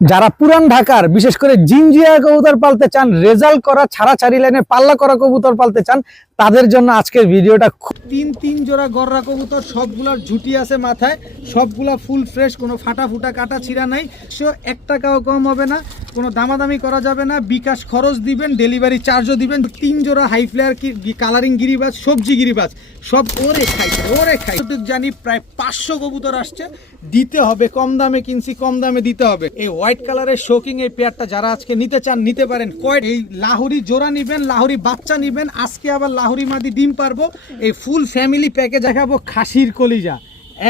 যারা পুরান ঢাকার বিশেষ করে জিঞ্জিয়া কবুতর পালতে চান, রেজাল্ট করা ছাড়াছাড়ি লাইনে পাল্লা করা কবুতর পালতে চান, তাদের জন্য আজকের ভিডিওটা। তিন জোড়া গররা কবুতর, সবগুলোর ঝুটি আছে মাথায়, সবগুলা ফুল ফ্রেশ, কোনো ফাটা ফুটা কাটা ছিঁড়া নাই। 1 টাকাও কম হবে না, কোনো দামাদামি করা যাবে না। বিকাশ খরচ দিবেন, ডেলিভারি চার্জও দিবেন। 3 জোড়া হাই ফ্লেয়ার কালারিং গিরিবাজ, সবজি গিরিবাজ, সব ওরে খাই। জানি প্রায় 500 কবুতর আসছে, দিতে হবে। কম দামে কিনছি, কম দামে দিতে হবে। এই হোয়াইট কালারের শোকিং এই পেয়ারটা যারা আজকে নিতে চান নিতে পারেন। এই লাহুরি জোড়া নিবেন, লাহুরি বাচ্চা নিবেন। আজকে আবার লাহুরি মাদি ডিম পারবো। এই ফুল ফ্যামিলি প্যাকেজ দেখাবো। খাসির কলিজা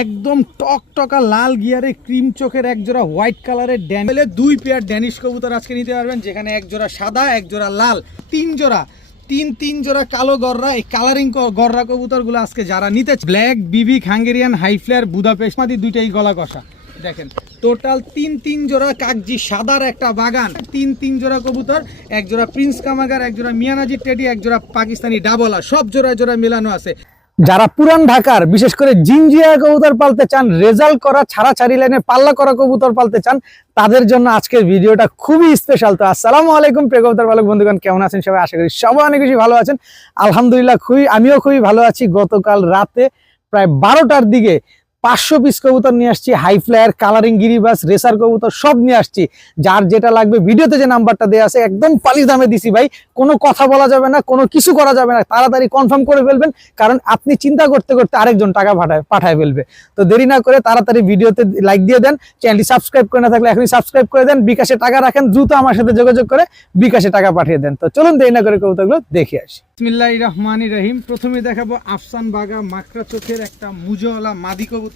একদম টকটকা লাল গিয়ারে ক্রিম চোখের এক জোড়া হোয়াইট কালারের ড্যানিলে 2 পেয়ার ড্যানিশ কবুতর আজকে নিতে পারবেন, যেখানে 1 জোড়া সাদা, 1 জোড়া লাল, 3 জোড়া কালো গররা। এই কালারিং গররা কবুতর গুলো আজকে যারা নিতে, ব্ল্যাক বিবিক, হাঙ্গেরিয়ান, হাই ফ্লেয়ার, বুদাপেস্ট মাদি, দুইটাই গলা কষা। দেখেন টোটাল 3 জোড়া কাকজি সাদার একটা বাগান। 3 জোড়া কবুতর, 1 জোড়া প্রিন্স কামাগার, 1 জোড়া মিয়ানাজি টেডি, 1 জোড়া পাকিস্তানি ডাবলা, সব জোড়া মেলানো আছে। যারা পুরান ঢাকার বিশেষ করে জিঞ্জিয়া কবুতর পালতে চান, রেজাল্ট করা ছাড়াছাড়ি লাইনে পাল্লা করা কবুতর পালতে চান, তাদের জন্য আজকের ভিডিওটা খুবই স্পেশাল। তো আসসালামু আলাইকুম প্রিয় কবুতর পালক বন্ধুগণ, কেমন আছেন সবাই? আশা করি সবাই অনেক বেশি ভালো আছেন। আলহামদুলিল্লাহ আমিও খুবই ভালো আছি। গতকাল রাতে প্রায় 12টার দিকে 500 পিস কবুতর নিয়ে আসছি। হাই ফ্লায়ার, কালারিং গিরিবাস, রেসার কবুতর সব নিয়ে আসছি। যার যেটা লাগবে ভিডিওতে যে নাম্বারটা দেওয়া আছে একদম পালিশ দামে দিছি ভাই। কোনো কথা বলা যাবে না, কোনো কিছু করা যাবে না। তাড়াতাড়ি কনফার্ম করে ফেলবেন, কারণ আপনি চিন্তা করতে করতে আরেকজন টাকা পাঠায় ফেলবে। তো দেরি না করে তাড়াতাড়ি ভিডিওতে লাইক দিয়ে দেন। চ্যানেলটি সাবস্ক্রাইব করে না থাকলে এখনই সাবস্ক্রাইব করে দেন। বিকাশে টাকা রাখেন, দ্রুত আমার সাথে যোগাযোগ করে বিকাশে টাকা পাঠিয়ে দেন। তো চলুন দেরি না করে কবুতরগুলো দেখে আসি। বিসমিল্লাহির রহমানির রহিম। প্রথমে দেখাবো আফসান বাগা মাকড়া চোখের একটা মুজওয়ালা মাদি কবুতর।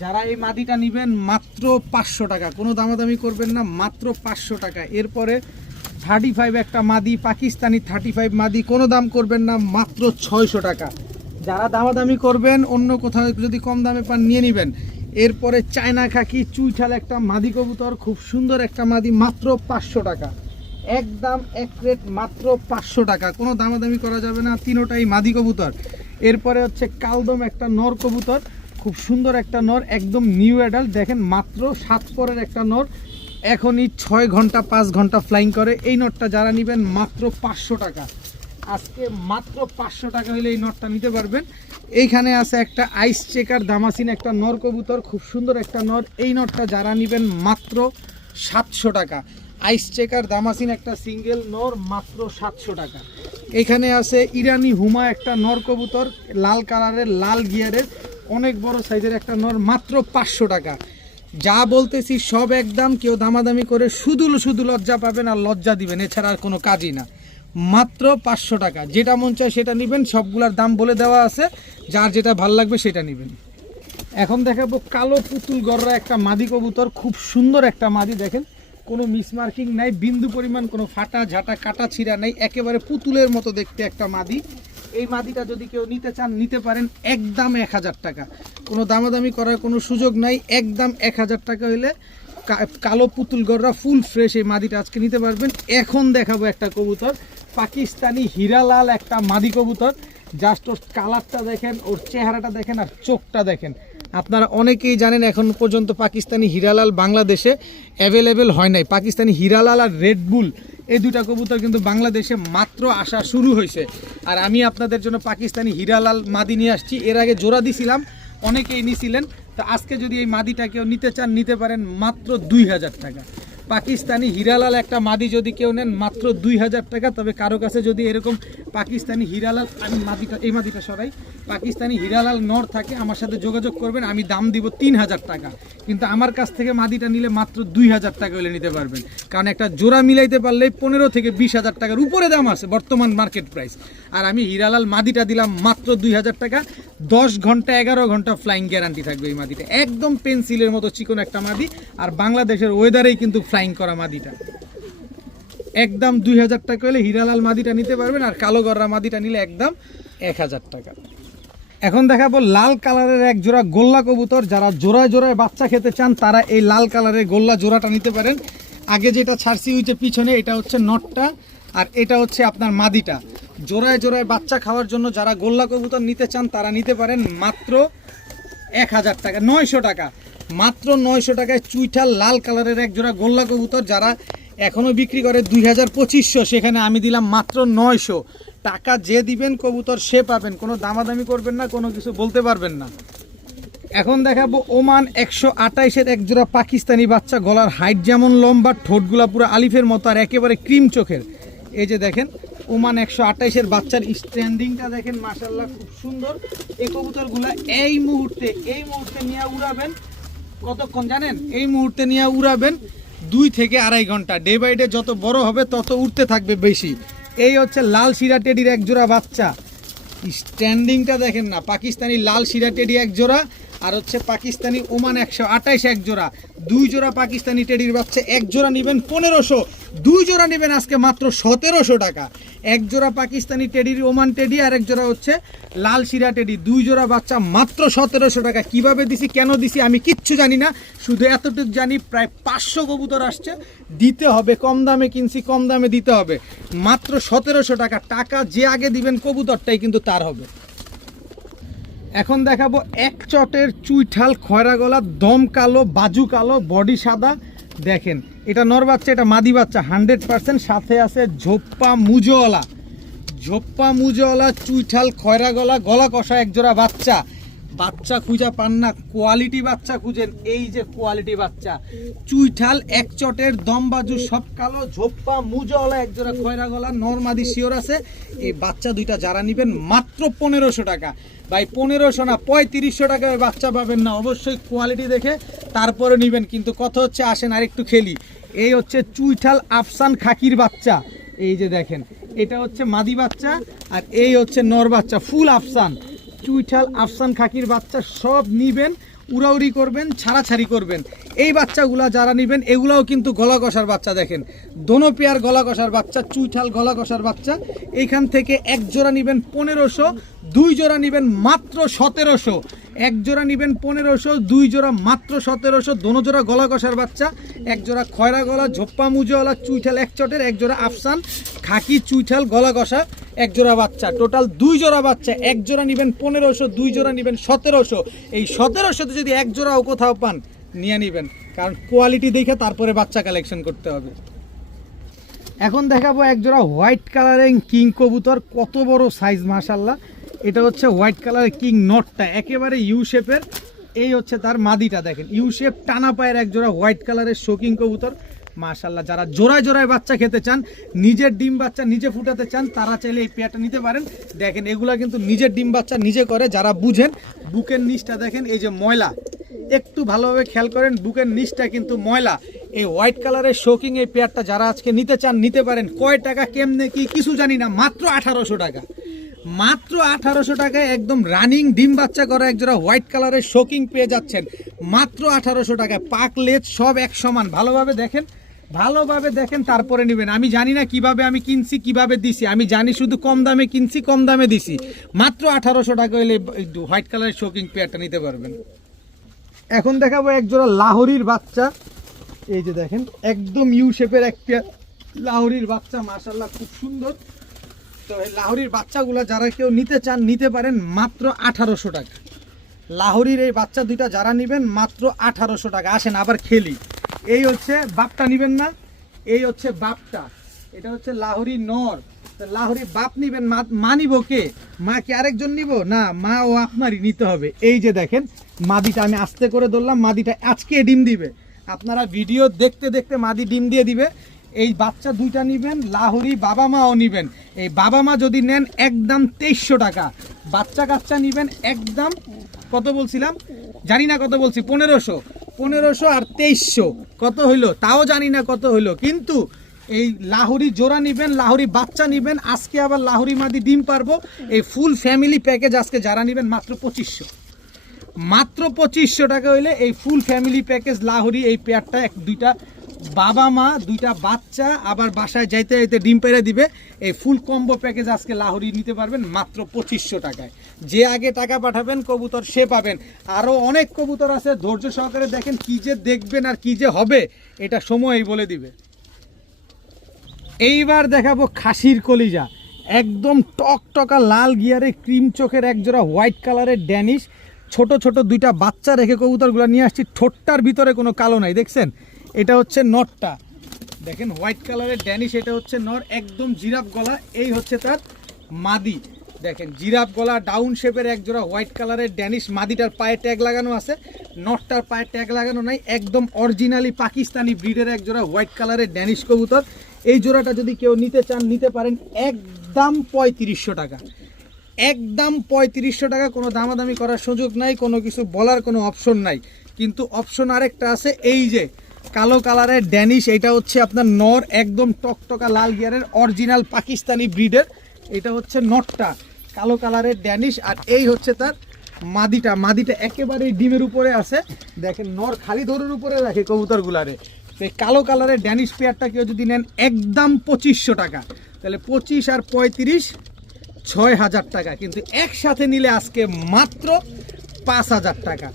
যারা এই মাদিটা নেবেন মাত্র 500 টাকা, কোনো দামাদামি করবেন না, মাত্র 500 টাকা। এরপরে 35 একটা মাদি, পাকিস্তানি 35 মাদি, কোনো দাম করবেন না, মাত্র 600 টাকা। যারা দামাদামি করবেন অন্য কোথাও যদি কম দামে পান নিয়ে নেবেন। এরপরে চায়না খাকি চুইঠাল একটা মাদি কবুতর, খুব সুন্দর একটা মাদি, মাত্র 500 টাকা। একদম এক রেট, মাত্র 500 টাকা, কোনো দামাদামি করা যাবে না, তিনোটাই মাদি কবুতর। এরপরে হচ্ছে কালদম একটা নর কবুতর, খুব সুন্দর একটা নর, একদম নিউ অ্যাডাল্ট। দেখেন মাত্র 7 পরের একটা নর, এখনই 6 ঘন্টা 5 ঘন্টা ফ্লাইং করে। এই নটটা যারা নেবেন মাত্র 500 টাকা। আজকে মাত্র 500 টাকা হলে এই নটটা নিতে পারবেন। এইখানে আছে একটা আইস চেকার দামাসিন একটা নর কবুতর, খুব সুন্দর একটা নর। এই নটটা যারা নেবেন মাত্র 700 টাকা। আইস চেকার দামাসিন একটা সিঙ্গেল নর, মাত্র 700 টাকা। এখানে আছে ইরানি হুমা একটা নর কবুতর, লাল কালারের, লাল গিয়ারের, অনেক বড় সাইজের একটা নর, মাত্র 500 টাকা। যা বলতেছি সব একদম, কেউ দামাদামি করে শুধু লজ্জা পাবেন আর লজ্জা দিবেন, এছাড়া আর কোনো কাজই না। মাত্র 500 টাকা, যেটা মন চায় সেটা নেবেন। সবগুলার দাম বলে দেওয়া আছে, যার যেটা ভাল লাগবে সেটা নেবেন। এখন দেখাবো কালো পুতুল গররা একটা মাদি কবুতর, খুব সুন্দর একটা মাদি। দেখেন কোনো মিসমার্কিং নাই, বিন্দু পরিমাণ কোনো ফাটা ঝাঁটা কাটা ছিঁড়া নাই, একেবারে পুতুলের মতো দেখতে একটা মাদি। এই মাদিটা যদি কেউ নিতে চান নিতে পারেন, একদম 1000 টাকা, কোনো দামাদামি করার কোনো সুযোগ নাই। একদম 1000 টাকা হইলে কালো পুতুল গররা ফুল ফ্রেশ এই মাদিটা আজকে নিতে পারবেন। এখন দেখাবো একটা কবুতর, পাকিস্তানি হীরালাল একটা মাদি কবুতর। জাস্ট ওর কালারটা দেখেন, ওর চেহারাটা দেখেন, আর চোখটা দেখেন। আপনারা অনেকেই জানেন এখন পর্যন্ত পাকিস্তানি হীরালাল বাংলাদেশে অ্যাভেলেবেল হয় নাই। পাকিস্তানি হীরালাল আর রেডবুল এই দুটা কবুতর কিন্তু বাংলাদেশে মাত্র আসা শুরু হয়েছে। আর আমি আপনাদের জন্য পাকিস্তানি হীরালাল মাদি নিয়ে আসছি। এর আগে জোড়া দিছিলাম, অনেকেই নিছিলেন। তো আজকে যদি এই মাদিটা কেউ নিতে চান নিতে পারেন, মাত্র 2000 টাকা। পাকিস্তানি হীরালাল একটা মাদি যদি কেউ নেন, মাত্র 2000 টাকা। তবে কারো কাছে যদি এরকম পাকিস্তানি হীরালাল, আমি এই মাদিটা সরাই, পাকিস্তানি হীরালাল নর থাকে, আমার সাথে যোগাযোগ করবেন, আমি দাম দিব 3000 টাকা। কিন্তু আমার কাছ থেকে মাদিটা নিলে মাত্র 2000 টাকা হলে নিতে পারবেন, কারণ একটা জোড়া মিলাইতে পারলে 15 থেকে 20,000 টাকার উপরে দাম আছে বর্তমান মার্কেট প্রাইস। আর আমি হীরালাল মাদিটা দিলাম মাত্র 2000 টাকা। 10 ঘন্টা 11 ঘন্টা ফ্লাইং গ্যারান্টি থাকবে এই মাদিটা, একদম পেন্সিলের মতো চিকন একটা মাদি। আর বাংলাদেশের ওয়েদারেই কিন্তু ফ্লাইং করা মাদিটা। একদম 2000 টাকা হলে হীরালাল মাদিটা নিতে পারবেন। আর কালো গররা মাদিটা নিলে একদম 1000 টাকা। এখন দেখাবো লাল কালারের এক জোড়া গোল্লা কবুতর। যারা জোড়ায় জোড়ায় বাচ্চা খেতে চান তারা এই লাল কালারের গোল্লা জোড়াটা নিতে পারেন। আগে যেটা ছাড়ছি হচ্ছে পিছনে, এটা হচ্ছে নটটা, আর এটা হচ্ছে আপনার মাদিটা। জোড়ায় জোড়ায় বাচ্চা খাওয়ার জন্য যারা গোল্লা কবুতর নিতে চান তারা নিতে পারেন মাত্র 1000 টাকা, 900 টাকা। মাত্র 900 টাকায় চুইঠাল লাল কালারের এক জোড়া গোল্লা কবুতর, যারা এখনও বিক্রি করে 2000-2500, সেখানে আমি দিলাম মাত্র 900 টাকা। যে দিবেন কবুতর সে পাবেন, কোনো দামাদামি করবেন না, কোনো কিছু বলতে পারবেন না। এখন দেখাবো ওমান 128-এর এক জোড়া পাকিস্তানি বাচ্চা, গলার হাইট যেমন লম্বা, ঠোঁটগুলা পুরো আলিফের মতো আর একেবারে ক্রিম চোখের। এই যে দেখেন ওমান 128-এর বাচ্চার স্ট্যান্ডিংটা দেখেন, মাশাআল্লাহ খুব সুন্দর। এই কবুতরগুলা এই মুহূর্তে নিয়ে উড়াবেন কতক্ষণ জানেন? এই মুহূর্তে নিয়ে উড়াবেন 2 থেকে 2.5 ঘন্টা। ডে বাই ডে যত বড় হবে তত উঠতে থাকবে বেশি। এই হচ্ছে লাল শিরা টেডির এক জোড়া বাচ্চা, স্ট্যান্ডিংটা দেখেন না, পাকিস্তানি লাল শিরা টেডি এক জোড়া, আর হচ্ছে পাকিস্তানি ওমান 128 এক জোড়া। 2 জোড়া পাকিস্তানি টেডির বাচ্চা, এক জোড়া নেবেন 1500, 2 জোড়া নেবেন আজকে মাত্র 1700 টাকা। এক জোড়া পাকিস্তানি টেডির ওমান টেডি আর এক জোড়া হচ্ছে লাল শিরা টেডি, 2 জোড়া বাচ্চা মাত্র 1700 টাকা। কিভাবে দিছি, কেন দিছি আমি কিচ্ছু জানি না, শুধু এতটুকু জানি প্রায় 500 কবুতর আসছে, দিতে হবে, কম দামে কিনছি, কম দামে দিতে হবে, মাত্র 1700 টাকা। টাকা যে আগে দিবেন কবুতরটাই কিন্তু তার হবে। এখন দেখাবো এক চটের চুইঠাল খয়রা গলা, দম কালো, বাজু কালো, বডি সাদা। দেখেন এটা নর বাচ্চা, এটা মাদি বাচ্চা 100%। সাথে আছে ঝোপ্পা মুজওয়ালা চুইঠাল খয়রা গলা, গলা কষা এক জোড়া বাচ্চা। বাচ্চা খুঁজা পান না, কোয়ালিটি বাচ্চা খুঁজেন, এই যে কোয়ালিটি বাচ্চা। চুইঠাল এক চটের, দম বাজু সব কালো, ঝোপ্পা মুজওয়ালা এক জোড়া খয়রা গলা, নর মাদি শিওর আছে। এই বাচ্চা দুইটা যারা নেবেন মাত্র 1500 টাকা। ভাই 1500 না, 3500 টাকায় বাচ্চা পাবেন না, অবশ্যই কোয়ালিটি দেখে তারপরে নেবেন। কিন্তু কথা হচ্ছে আসেন আর একটু খেলি। এই হচ্ছে চুইঠাল আফসান খাকির বাচ্চা, এই যে দেখেন এটা হচ্ছে মাদি বাচ্চা আর এই হচ্ছে নর বাচ্চা, ফুল আফসান। চুইঠাল আফসান খাকির বাচ্চা সব নিবেন, উড়াউড়ি করবেন, ছাড়াছাড়ি করবেন। এই বাচ্চাগুলা যারা নেবেন এগুলাও কিন্তু গলা কষার বাচ্চা, দেখেন দোনো পেয়ার গলা কষার বাচ্চা, চুইঠাল গলা কষার বাচ্চা। এইখান থেকে এক জোড়া নেবেন 1500, 2 জোড়া নেবেন মাত্র 1700। এক জোড়া নেবেন 1500, 2 জোড়া মাত্র 1700। দোনো জোড়া গলা কষার বাচ্চা, এক জোড়া খয়রা গলা ঝোপ্পা মুজওয়ালা চুইঠাল এক চটের, এক জোড়া আফসান খাকি চুইঠাল গলা কষা এক জোড়া বাচ্চা। টোটাল 2 জোড়া বাচ্চা, এক জোড়া নেবেন 1500, 2 জোড়া নেবেন 1700। এই 1700-তে যদি এক জোড়াও কোথাও পান নিয়ে নেবেন, কারণ কোয়ালিটি দেখে তারপরে বাচ্চা কালেকশন করতে হবে। এখন দেখাবো এক জোড়া হোয়াইট কালারের কিং কবুতর, কত বড় সাইজ মাশাআল্লাহ। এটা হচ্ছে হোয়াইট কালারের কিং নটটা, একেবারে ইউ শেপের। এই হচ্ছে তার মাদিটা, দেখেন ইউ শেপ টানা পায়ের এক জোড়া হোয়াইট কালারের শোকিং কবুতর মাশাআল্লাহ। যারা জোড়ায় জোড়ায় বাচ্চা খেতে চান, নিজের ডিম বাচ্চা নিজে ফুটাতে চান, তারা চাইলে এই পেয়ারটা নিতে পারেন। দেখেন এগুলা কিন্তু নিজের ডিম বাচ্চা নিজে করে, যারা বুঝেন। বুকের নিচটা দেখেন, এই যে ময়লা, একটু ভালোভাবে খেয়াল করেন, বুকের নিচটা কিন্তু ময়লা। এই হোয়াইট কালারের শোকিং এই পেয়ারটা যারা আজকে নিতে চান নিতে পারেন। কয় টাকা কেমনে কি কিছু জানি না, মাত্র 1800 টাকা। মাত্র 1800 টাকায় একদম রানিং ডিম বাচ্চা করা এক জোড়া হোয়াইট কালারের শোকিং পেয়ে যাচ্ছেন মাত্র 1800 টাকায়। পাক লেজ সব এক সমান, ভালোভাবে দেখেন তারপরে নেবেন। আমি জানি না কিভাবে আমি কিনছি, কিভাবে দিছি, আমি জানি শুধু কম দামে কিনছি, কম দামে দিছি। মাত্র 1800 টাকা হলে হোয়াইট কালারের শোকিং পেয়ারটা নিতে পারবেন। এখন দেখাবো এক জোড়া লাহোরির বাচ্চা, এই যে দেখেন একদম ইউ শেপের এক পেয়ার লাহোরির বাচ্চা, মাশাআল্লাহ খুব সুন্দর। তো এই লাহোরির বাচ্চাগুলো যারা কেউ নিতে চান নিতে পারেন মাত্র 1800 টাকা। লাহোরির এই বাচ্চা দুইটা যারা নেবেন মাত্র 1800 টাকা। আসেন আবার খেলি। এই হচ্ছে বাপটা নেবেন না, এই হচ্ছে বাপটা, এটা হচ্ছে লাহোরি নর। লাহোরি বাপ নিবেন, মা নিব কে? মা কি আরেকজন নিব? না, মা ও আপনারই নিতে হবে। এই যে দেখেন মাদিটা, আমি আস্তে করে ধরলাম, মাদিটা আজকে ডিম দিবে, আপনারা ভিডিও দেখতে দেখতে মাদি ডিম দিয়ে দিবে। এই বাচ্চা দুইটা নিবেন, লাহোরি বাবা মাও নিবেন। এই বাবা মা যদি নেন একদম 2300 টাকা। বাচ্চা কাচ্চা নিবেন একদম, কত বলছিলাম জানি না, কত বলছি 1500 আর 2300 কত হইলো তাও জানি না কত হইলো। কিন্তু এই লাহোরি জোড়া নিবেন, লাহোরি বাচ্চা নিবেন, আজকে আবার লাহোরি মাদি ডিম পারবো। এই ফুল ফ্যামিলি প্যাকেজ আজকে যারা নিবেন মাত্র 2500, মাত্র 2500 টাকা হইলে এই ফুল ফ্যামিলি প্যাকেজ লাহোরি এই পেয়ারটা, দুইটা বাবা মা দুইটা বাচ্চা আবার বাসায় যাইতে যাইতে ডিম পেড়ে দিবে। এই ফুল কম্বো প্যাকেজ আজকে লাহোরি নিতে পারবেন মাত্র 2500 টাকায়। যে আগে টাকা পাঠাবেন কবুতর সে পাবেন। আরও অনেক কবুতর আছে, ধৈর্য সহকারে দেখেন, কি যে দেখবেন আর কি যে হবে এটা সময়ই বলে দিবে। এইবার দেখাবো খাসির কলিজা, একদম টকটকা লাল গিয়ারে ক্রিম চোখের এক জোড়া হোয়াইট কালারের ড্যানিশ, ছোট ছোট দুইটা বাচ্চা রেখে কবুতরগুলো নিয়ে আসছি। ঠোঁটটার ভিতরে কোনো কালো নাই, দেখছেন? এটা হচ্ছে নরটা, দেখেন হোয়াইট কালারের ড্যানিশ, এটা হচ্ছে নর, একদম জিরাফ গলা। এই হচ্ছে তার মাদি, দেখেন জিরাফ গলা, ডাউন শেপের এক জোড়া হোয়াইট কালারের ড্যানিশ। মাদিটার পায়ে ট্যাগ লাগানো আছে, নটটার পায়ে ট্যাগ লাগানো নাই। একদম অরিজিনালি পাকিস্তানি ব্রিডের এক জোড়া হোয়াইট কালারের ড্যানিশ কবুতর। এই জোড়াটা যদি কেউ নিতে চান নিতে পারেন, একদম 3500 টাকা, একদম 3500 টাকা। কোনো দামাদামি করার সুযোগ নাই, কোনো কিছু বলার কোনো অপশন নাই। কিন্তু অপশন আরেকটা আছে, এই যে কালো কালারের ড্যানিশ, এটা হচ্ছে আপনার নর, একদম টকটকা লাল গিয়ারের অরিজিনাল পাকিস্তানি ব্রিডের। এটা হচ্ছে নটটা, কালো কালারের ড্যানিশ। আর এই হচ্ছে তার মাদিটা, মাদিটা একেবারেই ডিমের উপরে আছে, দেখেন নর খালি দৌড়ের উপরে রাখে কবুতরগুলারে। তো এই কালো কালারের ড্যানিশ পেয়ারটা কেউ যদি নেন একদম 2500 টাকা, তাহলে 25 আর 35 6000 টাকা। কিন্তু একসাথে নিলে আজকে মাত্র 5000 টাকা,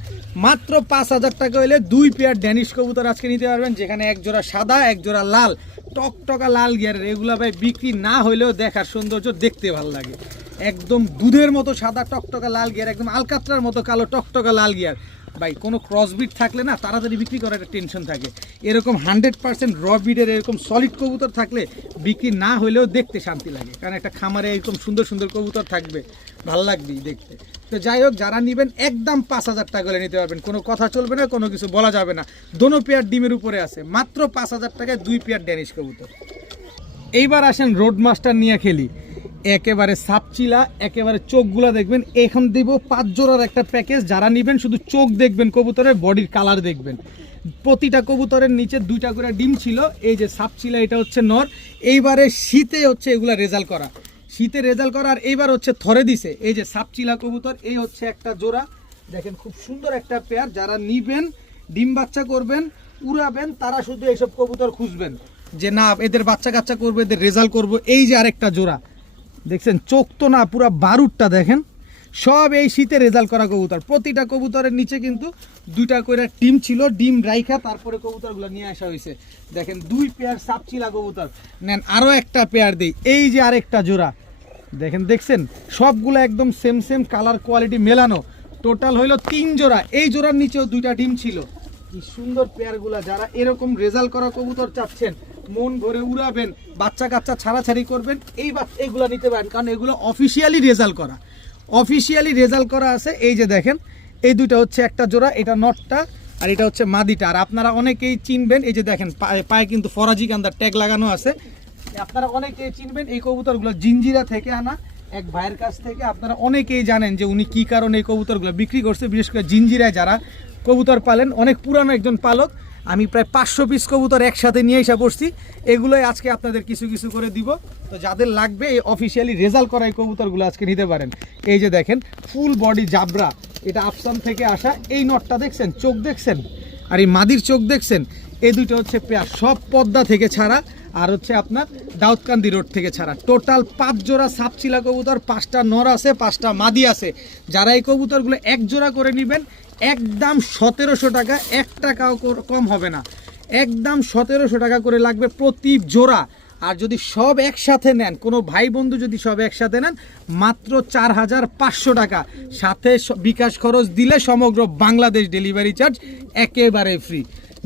মাত্র 5000 টাকা হলে 2 পেয়ার ড্যানিশ কবুতর আজকে নিতে পারবেন, যেখানে এক জোড়া সাদা এক জোড়া লাল, টকটকা লাল গিয়ারের। এগুলা ভাই বিক্রি না হলেও দেখার সৌন্দর্য, দেখতে ভালো লাগে। একদম দুধের মতো সাদা টকটকা লাল গিয়ার, একদম আলকাতরার মতো কালো টকটকা লাল গিয়ার। ভাই কোনো ক্রসবিট থাকলে না তাড়াতাড়ি বিক্রি করার একটা টেনশন থাকে। এরকম 100% র বিডের এরকম সলিড কবুতর থাকলে বিক্রি না হলেও দেখতে শান্তি লাগে, কারণ একটা খামারে এরকম সুন্দর সুন্দর কবুতর থাকবে, ভালো লাগবেই দেখতে। তো যাই হোক, যারা নেবেন একদম 5000 টাকা করে নিতে পারবেন, কোনো কথা চলবে না, কোনো কিছু বলা যাবে না। দোনো পেয়ার ডিমের উপরে আছে, মাত্র 5000 টাকায় 2 পেয়ার ড্যানিশ কবুতর। এইবার আসেন রোড মাস্টার নিয়ে খেলি, একেবারে সাপচিলা, একেবারে চোখগুলা দেখবেন। এখন দেব 5 জোড়ার একটা প্যাকেজ, যারা নেবেন শুধু চোখ দেখবেন, কবুতরের বডির কালার দেখবেন। প্রতিটা কবুতরের নিচে 2টা করে ডিম ছিল। এই যে সাপচিলা, এটা হচ্ছে নর। এইবারে শীতে হচ্ছে এগুলা রেজাল্ট করা, শীতে রেজাল্ট করা। আর এইবার হচ্ছে থরে দিছে, এই যে সাপচিলা কবুতর, এই হচ্ছে একটা জোড়া, দেখেন খুব সুন্দর একটা পেয়ার। যারা নিবেন, ডিম বাচ্চা করবেন, উড়াবেন, তারা শুধু এইসব কবুতর খুঁজবেন যে না এদের বাচ্চা কাচ্চা করবো, এদের রেজাল্ট করবো। এই যে আরেকটা জোড়া দেখছেন, চোখ তো না পুরা বারুদটা দেখেন, সব এই শীতে রেজাল্ট করা কবুতর। প্রতিটা কবুতরের নিচে কিন্তু 2টা করে ডিম ছিল, ডিম রাইখা তারপরে কবুতরগুলো নিয়ে আসা হয়েছে। দেখেন 2 পেয়ার সাপচিলা কবুতর নেন, আরও একটা পেয়ার দেই। এই যে আরেকটা জোড়া দেখেন, দেখছেন সবগুলো একদম সেম সেম কালার কোয়ালিটি মেলানো, টোটাল হইলো 3 জোড়া। এই জোড়ার নিচেও 2টা ডিম ছিল। কি সুন্দর পেয়ারগুলা, যারা এরকম রেজাল্ট করা কবুতর চাচ্ছেন, মন ভরে উড়াবেন, বাচ্চা কাচ্চা ছাড়াছাড়ি করবেন, এইগুলো নিতে পারেন, কারণ এগুলো অফিসিয়ালি রেজাল্ট করা, অফিসিয়ালি রেজাল্ট করা আছে। এই যে দেখেন, এই 2টা হচ্ছে একটা জোড়া, এটা নটটা আর এটা হচ্ছে মাদিটা। আর আপনারা অনেকেই চিনবেন, এই যে দেখেন পায়ে কিন্তু ফরাজি কান্দার ট্যাগ লাগানো আছে। আপনারা অনেকেই চিনবেন, এই কবুতরগুলো জিঞ্জিরা থেকে আনা এক ভাইয়ের কাছ থেকে। আপনারা অনেকেই জানেন যে উনি কি কারণে এই কবুতরগুলো বিক্রি করছে, বিশেষ করে জিঞ্জিরায় যারা কবুতর পালেন, অনেক পুরানো একজন পালক। আমি প্রায় 500 পিস কবুতর একসাথে নিয়ে এসে পড়ছি, এগুলোই আজকে আপনাদের কিছু কিছু করে দিব। তো যাদের লাগবে এই অফিসিয়ালি রেজাল্ট করা এই কবুতরগুলো আজকে নিতে পারেন। এই যে দেখেন ফুল বডি জাবরা, এটা আফসাম থেকে আসা। এই নটটা দেখছেন, চোখ দেখছেন, আর এই মাদির চোখ দেখছেন। এই 2টা হচ্ছে পেয়ার, সব পদ্মা থেকে ছাড়া, আর হচ্ছে আপনার দাউদকান্দি রোড থেকে ছাড়া। টোটাল 5 জোড়া সাপচিলা কবুতর, 5টা নর আছে, 5টা মাদি আছে। যারা এই কবুতরগুলো 1 জোড়া করে নেবেন, একদম 1700 টাকা, 1 টাকাও কম হবে না, একদম 1700 টাকা করে লাগবে প্রতি জোড়া। আর যদি সব একসাথে নেন, কোনো ভাই বন্ধু যদি সব একসাথে নেন, মাত্র 4500 টাকা, সাথে বিকাশ খরচ দিলে সমগ্র বাংলাদেশ ডেলিভারি চার্জ একেবারে ফ্রি।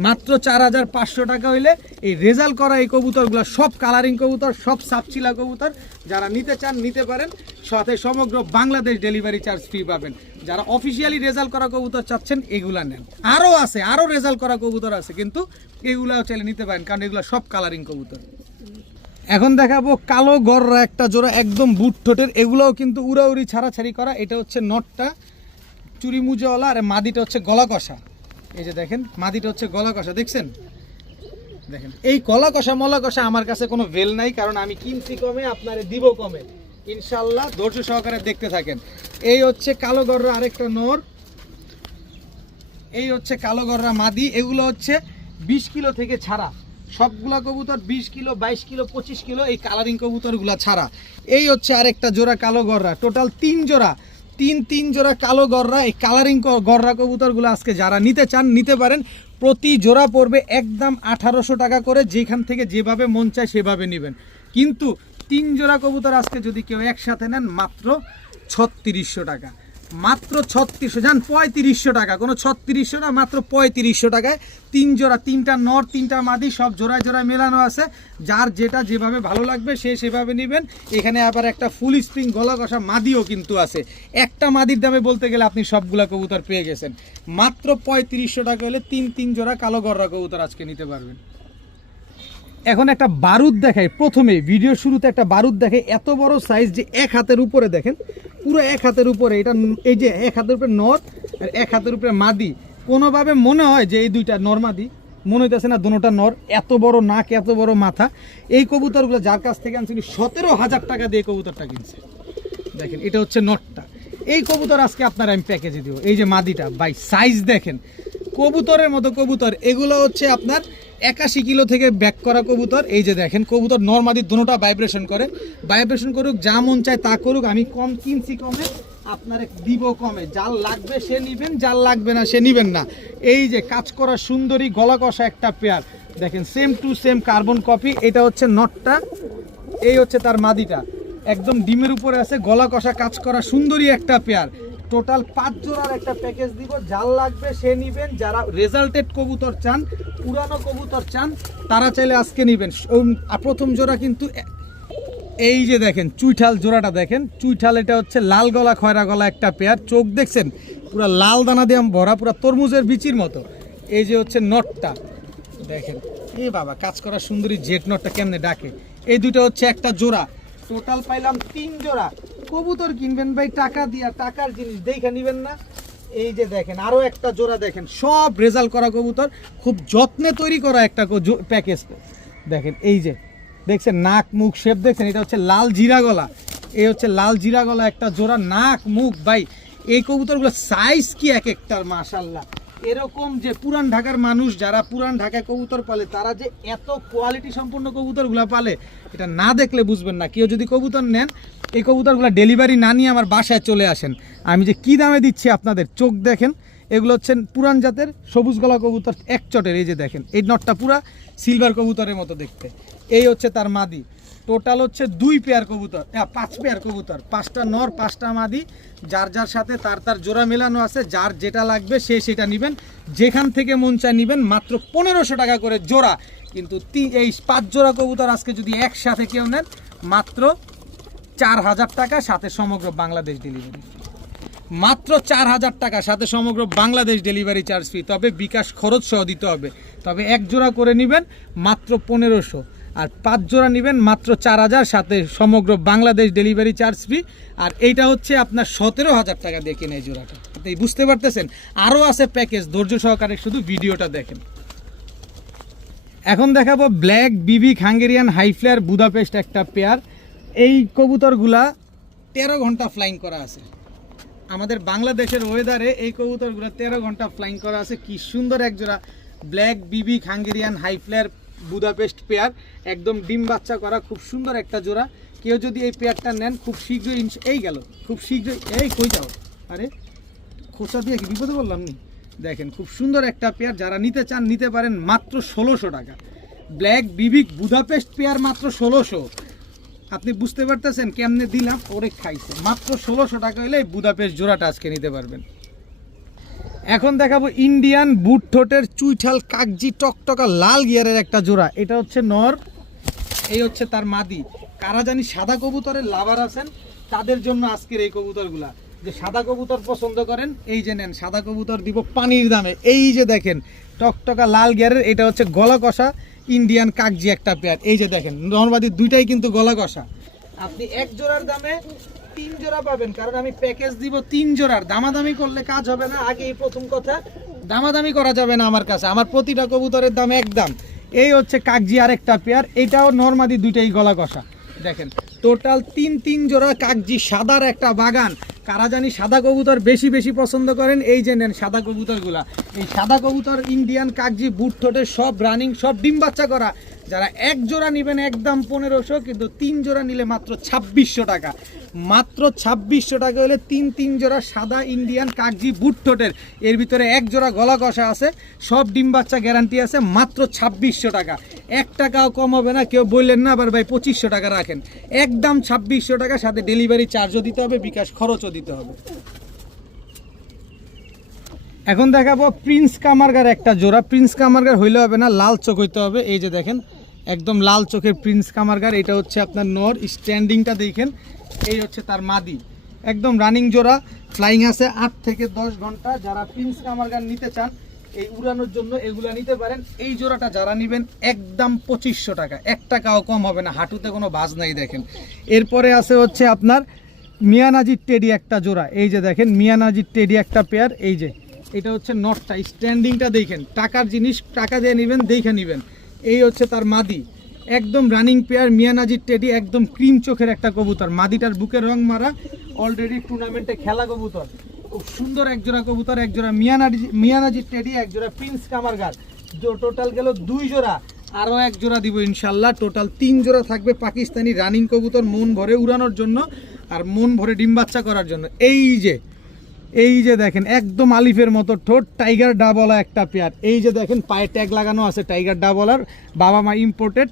মাত্র 4500 টাকা হইলে এই রেজাল্ট করা এই কবুতরগুলো, সব কালারিং কবুতর, সব সাপচিলা কবুতর, যারা নিতে চান নিতে পারেন, সাথে সমগ্র বাংলাদেশ ডেলিভারি চার্জ ফ্রি পাবেন। যারা অফিসিয়ালি রেজাল্ট করা কবুতর চাচ্ছেন, এগুলা নেন। আরও আছে, আরও রেজাল্ট করা কবুতর আছে, কিন্তু এগুলাও চাইলে নিতে পারেন, কারণ এগুলো সব কালারিং কবুতর। এখন দেখাবো কালো গররা একটা জোড়া, একদম বুট ঠোঁটের, এগুলোও কিন্তু উড়াউড়ি ছাড়াছাড়ি করা। এটা হচ্ছে নটটা চুরি মুজওয়ালা, আর মাদিটা হচ্ছে গলা কষা। এই যে দেখেন মাদিটা হচ্ছে গলা কষা, দেখছেন, দেখেন এই গলা কষা মলা কষা আমার কাছে কোনো ভেল নাই, কারণ আমি কিনছি কমে, আপনারে দিব কমে, ইনশাল্লাহ ধৈর্য সহকারে দেখতে থাকেন। এই হচ্ছে কালো গররা আরেকটা নর, এই হচ্ছে কালো গররা মাদি। এগুলো হচ্ছে 20 কিলো থেকে ছাড়া, সবগুলা কবুতর 20 কিলো, 22 কিলো, 25 কিলো, এই কালারিং কবুতরগুলা ছাড়া। এই হচ্ছে আরেকটা জোড়া কালো গররা, টোটাল 3 জোড়া, তিন জোড়া কালো গররা। এই কালারিং গররা কবুতরগুলো আজকে যারা নিতে চান নিতে পারেন। প্রতি জোড়া পড়বে একদম 1800 টাকা করে, যেখান থেকে যেভাবে মন চায় সেভাবে নেবেন। কিন্তু 3 জোড়া কবুতর আজকে যদি কেউ একসাথে নেন, মাত্র 3600 টাকা। মাত্র 3600, জান 3500 টাকা, কোনো 3600 না, মাত্র 3500 টাকায় 3 জোড়া, 3টা নর 3টা মাদি, সব জোড়ায় জোড়ায় মেলানো আছে। যার যেটা যেভাবে ভালো লাগবে সে সেভাবে নেবেন। এখানে আবার একটা ফুল স্প্রিং গলা কষা মাদিও কিন্তু আছে। একটা মাদির দামে বলতে গেলে আপনি সবগুলা কবুতর পেয়ে গেছেন। মাত্র 3500 টাকা হলে 3 জোড়া কালো গররা কবুতর আজকে নিতে পারবেন। এখন একটা বারুদ দেখাই, প্রথমে ভিডিও শুরুতে একটা বারুদ দেখাই, এত বড় সাইজ যে এক হাতের উপরে, দেখেন পুরো এক হাতের উপরে। এটা এই যে এক হাতের উপরে নর আর এক হাতের উপরে মাদি, কোনোভাবে মনে হয় যে এই দুইটা নর মাদি, মনে হইতেছে না দুটোটা নর। এত বড় নাক, এত বড় মাথা। এই কবুতরগুলো যার কাছ থেকে আনছি 17,000 টাকা দিয়ে কবুতরটা কিনছে। দেখেন এটা হচ্ছে নটটা। এই কবুতর আজকে আপনারা আমি প্যাকেজে দিব। এই যে মাদিটা ভাই, সাইজ দেখেন কবুতরের মতো কবুতর। এগুলো হচ্ছে আপনার 81 কিলো থেকে ব্যাক করা কবুতর। এই যে দেখেন কবুতর নরমাদি দুটোটা ভাইব্রেশন করে, ভাইব্রেশন করুক, যা মন চায় তা করুক। আমি কম কিনছি কমে, আপনার দিব কমে। যার লাগবে সে নিবেন, যার লাগবে না সে নিবেন না। এই যে কাজ করা সুন্দরী গলা কষা একটা পেয়ার, দেখেন same to same carbon copy. এটা হচ্ছে নটটা, এই হচ্ছে তার মাদিটা, একদম ডিমের উপরে আছে, গলা কষা কাজ করা সুন্দরী একটা পেয়ার। টোটাল 5 জোড়ার একটা প্যাকেজ দিব। যার লাগবে সে নিবেন, যারা রেজাল্টেড কবুতর চান, পুরানো কবুতর চান, তারা চাইলে আজকে নিবেন। প্রথম জোড়া কিন্তু এই যে দেখেন চুইঠাল জোড়াটা দেখেন, চুইঠাল। এটা হচ্ছে লাল গলা খয়রা গলা একটা পেয়ার, চোখ দেখছেন পুরো লাল দানা দিয়ে ভরা, পুরো তরমুজের বিচির মতো। এই যে হচ্ছে নটটা দেখেন, এ বাবা কাজ করা সুন্দরী জেট নটটা কেমনে ডাকে। এই দুটো হচ্ছে একটা জোড়া, টোটাল পাইলাম 3 জোড়া। কবুতর কিনবেন ভাই টাকা দিয়া, টাকার জিনিস দেখে নিবেন না। এই যে দেখেন আরো একটা জোড়া, দেখেন সব রেজাল্ট করা কবুতর, খুব যত্নে তৈরি করা একটা প্যাকেজ। দেখেন এই যে দেখছেন নাক মুখ শেপ দেখছেন, এটা হচ্ছে লাল জিরা গলা। এই হচ্ছে লাল জিরা গলা একটা জোড়া, নাক মুখ ভাই এই কবুতরগুলো সাইজ কি এক একটার, মাশাআল্লাহ। এরকম যে পুরান ঢাকার মানুষ যারা পুরান ঢাকায় কবুতর পালে, তারা যে এত কোয়ালিটি সম্পন্ন কবুতরগুলো পালে, এটা না দেখলে বুঝবেন না। কেউ যদি কবুতর নেন, এই কবুতরগুলো ডেলিভারি না নিয়ে আমার বাসায় চলে আসেন। আমি যে কি দামে দিচ্ছি আপনাদের, চোখ দেখেন। এগুলো হচ্ছেন পুরান জাতের সবুজ গলা কবুতর, এক চটের। এই যে দেখেন এই নটটা পুরা সিলভার কবুতরের মতো দেখতে। এই হচ্ছে তার মাদি। টোটাল হচ্ছে 2 পেয়ার কবুতর, 5 পেয়ার কবুতর, 5টা নর 5টা মাদি। যার যার সাথে তার জোড়া মেলানো আছে। যার যেটা লাগবে সে সেটা নেবেন, যেখান থেকে মন চায় নেবেন। মাত্র 1500 টাকা করে জোড়া। কিন্তু এই 5 জোড়া কবুতর আজকে যদি একসাথে কেউ নেন, মাত্র 4000 টাকা, সাথে সমগ্র বাংলাদেশ ডেলিভারি। মাত্র 4000 টাকা, সাথে সমগ্র বাংলাদেশ ডেলিভারি চার্জ ফ্রি। তবে বিকাশ খরচ সহ দিতে হবে। তবে 1 জোড়া করে নেবেন মাত্র 1500, আর 5 জোড়া নেবেন মাত্র 4000, সাথে সমগ্র বাংলাদেশ ডেলিভারি চার্জ ফ্রি। আর এইটা হচ্ছে আপনার 17000 টাকা দিয়ে কেনা এই জোড়াটা। আপনি বুঝতে পারতেছেন, আরও আছে প্যাকেজ, ধৈর্য সহকারে শুধু ভিডিওটা দেখেন। এখন দেখাবো ব্ল্যাক বিবি হাঙ্গেরিয়ান হাই ফ্লায়ার বুদাপেস্ট একটা পেয়ার। এই কবুতরগুলা 13 ঘন্টা ফ্লাইং করা আছে। আমাদের বাংলাদেশের ওয়েদারে এই কবুতরগুলো 13 ঘন্টা ফ্লাইং করা আছে। কি সুন্দর এক জোড়া ব্ল্যাক বিবি Hungarian high flyer Budapest pair, একদম ডিম বাচ্চা করা, খুব সুন্দর একটা জোড়া। কেউ যদি এই পেয়ারটা নেন, খুব শীঘ্রই এই গেল, খুব শীঘ্রই এই কই যাও, আরে খোসা দিয়ে কি বিপদে বললাম নি। দেখেন খুব সুন্দর একটা পেয়ার, যারা নিতে চান নিতে পারেন মাত্র 1600 টাকা। ব্ল্যাক বিবি বুদাপেস্ট পেয়ার মাত্র 1600। আপনি বুঝতে পারতেছেন কেমনে দিলাম, ওরে খাইছে। মাত্র 1600 টাকা হলে বুদাপেস্ট জোড়াটা আজকে নিতে পারবেন। এখন দেখাবো ইন্ডিয়ান বুট ঠোঁটের চুইঠাল কাগজি টকটকা লাল গিয়ারের একটা জোড়া। এটা হচ্ছে নর, এই হচ্ছে তার মাদি। কারা জানি সাদা কবুতরের লাভার আছেন, তাদের জন্য আজকের এই কবুতরগুলা। যে সাদা কবুতর পছন্দ করেন, এই যে নেন, সাদা কবুতর দিব পানির দামে। এই যে দেখেন টকটকা লাল গিয়ারের, এটা হচ্ছে গলা কষা ইন্ডিয়ান কাগজি একটা পেয়ার। এই যে দেখেন নরমাদি দুইটাই কিন্তু গলা কষা। আপনি 1 জোড়ার দামে 3 জোড়া পাবেন, কারণ আমি প্যাকেজ দিব 3 জোড়ার। দামাদামি করলে কাজ হবে না। আগে এই প্রথম কথা, দামাদামি করা যাবে না আমার কাছে। আমার প্রতিটা কবুতরের দাম একদম। এই হচ্ছে কাগজি আরেকটা পেয়ার, এটাও নরমাদি দুইটাই গলা কষা। দেখেন টোটাল 3 জোড়া কাগজি সাদার একটা বাগান। কারা জানি সাদা কবুতর বেশি বেশি পছন্দ করেন, এই যে নেন সাদা কবুতরগুলা। এই সাদা কবুতর ইন্ডিয়ান কাগজি বুট ঠোঁটের, সব রানিং, সব ডিম বাচ্চা করা। যারা 1 জোড়া নেবেন একদম 1500, কিন্তু 3 জোড়া নিলে মাত্র 2600 টাকা। মাত্র 2600 টাকা হলে 3 জোড়া সাদা ইন্ডিয়ান কাগজি বুট ঠোঁটের। এর ভিতরে 1 জোড়া গলা কষা আছে, সব ডিম বাচ্চা গ্যারান্টি আছে। মাত্র 2600 টাকা, 1 টাকাও কম হবে না। কেউ বললেন না আবার ভাই 2500 টাকা রাখেন, একদম 2600 টাকা, সাথে ডেলিভারি চার্জও দিতে হবে, বিকাশ খরচও দিতে হবে। এখন দেখাবো প্রিন্স কামারগার একটা জোড়া। প্রিন্স কামারগার হইলে হবে না, লাল চোখ হইতে হবে। এই যে দেখেন একদম লাল চোখের প্রিন্স কামারগার, এটা হচ্ছে আপনার নর। স্ট্যান্ডিংটা দেখেন, এই হচ্ছে তার মাদি, একদম রানিং জোড়া, ফ্লাইং আছে 8 থেকে 10 ঘন্টা। যারা প্রিন্স কামারগার নিতে চান এই উড়ানোর জন্য এগুলা নিতে পারেন। এই জোড়াটা যারা নেবেন একদম 2500 টাকা, 1 টাকাও কম হবে না, হাঁটুতে কোনো বাজ নাই। দেখেন এরপরে আছে হচ্ছে আপনার মিয়ানাজির টেডি একটা জোড়া। এই যে দেখেন মিয়ানাজির টেডি একটা পেয়ার। এই যে এটা হচ্ছে নটটা, স্ট্যান্ডিংটা দেখেন, টাকার জিনিস টাকা দিয়ে নেবেন, দেখে নেবেন। এই হচ্ছে তার মাদি, একদম রানিং পেয়ার মিয়ানাজির টেডি, একদম ক্রিম চোখের একটা কবুতর। মাদিটার বুকের রং মারা, অলরেডি টুর্নামেন্টে খেলা কবুতর, খুব সুন্দর এক জোড়া কবুতর। এক জোড়া মিয়ানাজির টেডি, এক জোড়া প্রিন্স কামারগার, টোটাল গেল 2 জোড়া। আরও 1 জোড়া দিব ইনশাল্লাহ, টোটাল 3 জোড়া থাকবে পাকিস্তানি রানিং কবুতর, মন ভরে উড়ানোর জন্য আর মন ভরে ডিম বাচ্চা করার জন্য। এই যে দেখেন একদম আলিফের মতো ঠোঁট, টাইগার ডাবলা একটা পেয়ার। এই যে দেখেন পায়ে ট্যাগ লাগানো আছে টাইগার ডাবলার, বাবা মা ইম্পোর্টেড।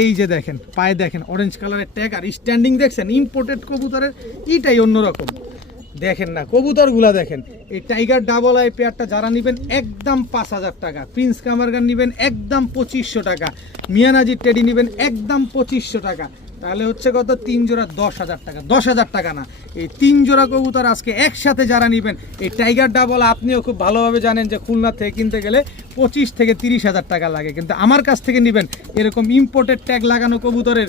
এই যে দেখেন পায়ে দেখেন অরেঞ্জ কালারের ট্যাগ, আর স্ট্যান্ডিং দেখছেন ইম্পোর্টেড কবুতরের, এইটাই অন্যরকম। দেখেন না কবুতরগুলা দেখেন। এই টাইগার ডাবল আই পেয়ারটা যারা নেবেন একদম 5000 টাকা, প্রিন্স কামারগান নেবেন একদম 2500 টাকা, মিয়ানাজির টেডি নেবেন একদম 2500 টাকা। তাহলে হচ্ছে কত, 3 জোড়া 10,000 টাকা। 10,000 টাকা না, এই 3 জোড়া কবুতর আজকে একসাথে যারা নেবেন, এই টাইগার ডাবল আপনিও খুব ভালোভাবে জানেন যে খুলনা থেকে কিনতে গেলে 25 থেকে 30,000 টাকা লাগে, কিন্তু আমার কাছ থেকে নেবেন এরকম ইম্পোর্টেড ট্যাগ লাগানো কবুতরের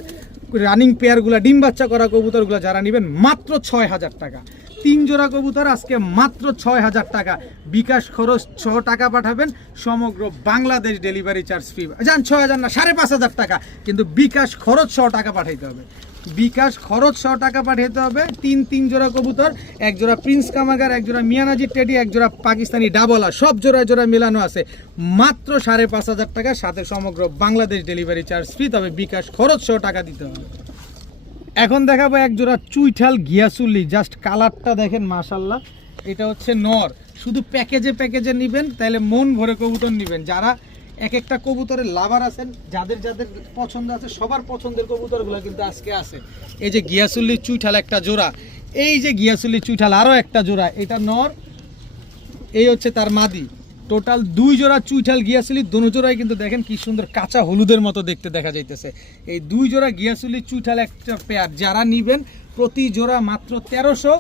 রানিং পেয়ারগুলো, ডিম বাচ্চা করা কবুতরগুলো যারা নেবেন মাত্র 6,000 টাকা। 3 জোড়া কবুতর আজকে মাত্র 6,000 টাকা। বিকাশ খরচ 6 টাকা পাঠাবেন, সমগ্র বাংলাদেশ ডেলিভারি চার্জ ফ্রি। জান 6,000 না, 5,500 টাকা, কিন্তু বিকাশ খরচ 100 টাকা পাঠাইতে হবে। বিকাশ খরচ 100 টাকা পাঠাইতে হবে। 3 জোড়া কবুতর, 1 জোড়া প্রিন্স কামারগার, 1 জোড়া মিয়ানাজির টেডি, 1 জোড়া পাকিস্তানি ডাবলা, সব জোড়া জোড়া মেলানো আছে, মাত্র 5,500 টাকা, সাথে সমগ্র বাংলাদেশ ডেলিভারি চার্জ ফ্রি। তবে বিকাশ খরচ 100 টাকা দিতে হবে। এখন দেখাবো 1 জোড়া চুইঠাল গিয়াসুল্লি, জাস্ট কালারটা দেখেন মাশাল্লাহ। এটা হচ্ছে নর, শুধু প্যাকেজে নেবেন তাহলে মন ভরে কবুতর নেবেন। যারা এক একটা কবুতরের লাভার আছেন, যাদের যাদের পছন্দ আছে, সবার পছন্দের কবুতরগুলো কিন্তু আজকে আছে। এই যে গিয়াসুল্লি চুইঠাল একটা জোড়া, এই যে গিয়াসুল্লি চুইঠাল আরও একটা জোড়া, এটা নর, এই হচ্ছে তার মাদি। টোটাল 2 জোড়া চুইঠাল গিয়াসুলি, দোনো জোড়াই কিন্তু দেখেন কি সুন্দর কাঁচা হলুদের মতো দেখতে দেখা যাইতেছে। এই 2 জোড়া গিয়াসুলি চুইঠাল একটা পেয়ার যারা নিবেন, প্রতি জোড়া মাত্র 1300,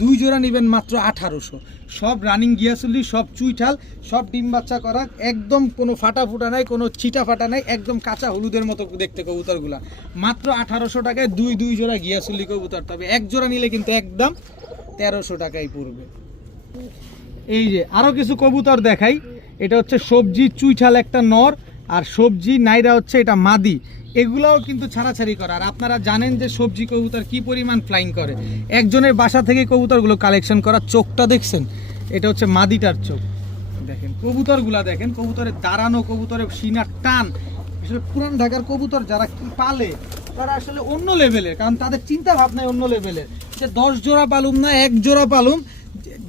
2 জোড়া নেবেন মাত্র 1800। সব রানিং গিয়াসুলি, সব চুইঠাল, সব ডিম বাচ্চা করা, একদম কোনো ফাটা ফুটা নাই, কোনো ছিটা ফাটা নাই, একদম কাঁচা হলুদের মতো দেখতে কবুতরগুলা। মাত্র 1800 টাকায় 2 জোড়া গিয়াসুলি কবুতর। তবে 1 জোড়া নিলে কিন্তু একদম 1300 টাকাই পড়বে। এই যে আরও কিছু কবুতর দেখাই। এটা হচ্ছে সবজি চুইঠাল একটা নর, আর সবজি নাইরা হচ্ছে এটা মাদি। এগুলাও কিন্তু ছাড়াছাড়ি করা। আর আপনারা জানেন যে সবজি কবুতর কি পরিমাণ ফ্লাইং করে, একজনের বাসা থেকে কবুতরগুলো কালেকশন করা। চোখটা দেখছেন, এটা হচ্ছে মাদিটার চোখ। দেখেন কবুতরগুলা দেখেন, কবুতরের দাঁড়ানো, কবুতরের সিনার টান। আসলে পুরান ঢাকার কবুতর যারা পালে তারা আসলে অন্য লেভেলের, কারণ তাদের চিন্তা ভাবনায় অন্য লেভেলের। যে 10 জোড়া পালুম না, 1 জোড়া পালুম,